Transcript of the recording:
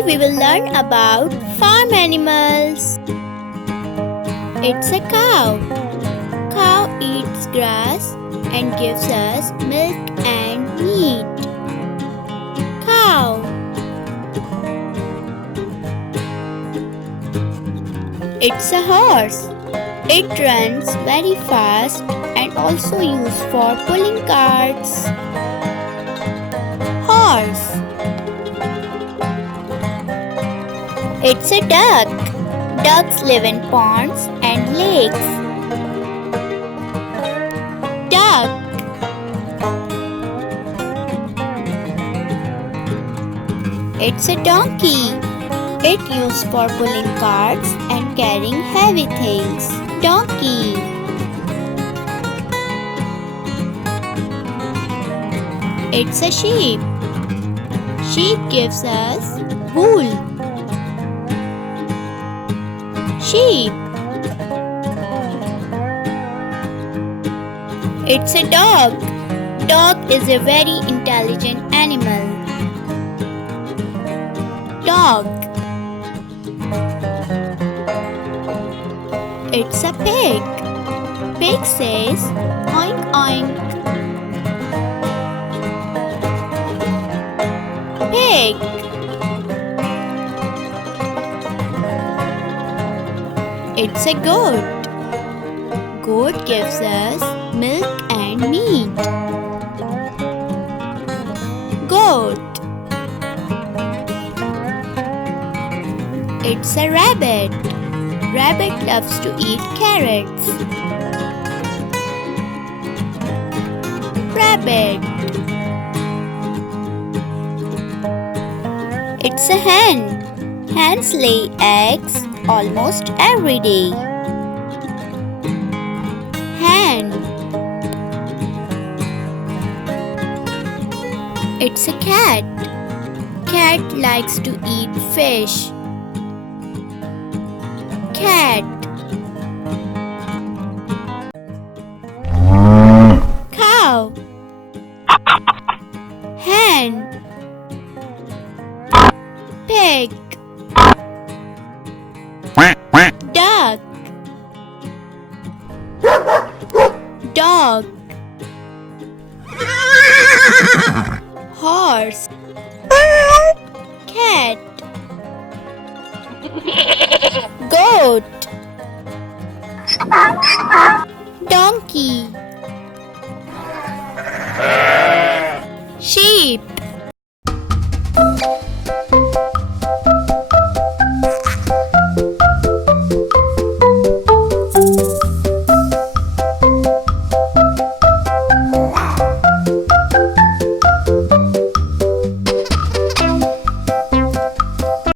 Today we will learn about farm animals. It's a cow. Cow eats grass and gives us milk and meat. Cow. It's a horse. It runs very fast and also used for pulling carts. Horse. It's a duck. Ducks live in ponds and lakes. Duck. It's a donkey. It used for pulling carts and carrying heavy things. Donkey. It's a sheep. Sheep gives us wool. Sheep. It's a dog. Dog is a very intelligent animal. Dog. It's a pig. Pig says oink oink. Pig. It's a goat. Goat gives us milk and meat. Goat. It's a rabbit. Rabbit loves to eat carrots. Rabbit. It's a hen. Hens lay eggs almost every day. Hen. It's a cat. Cat likes to eat fish. Cat. Cow. Hen. Pig. Duck. Dog. Horse. Cat. Goat. Donkey. Sheep.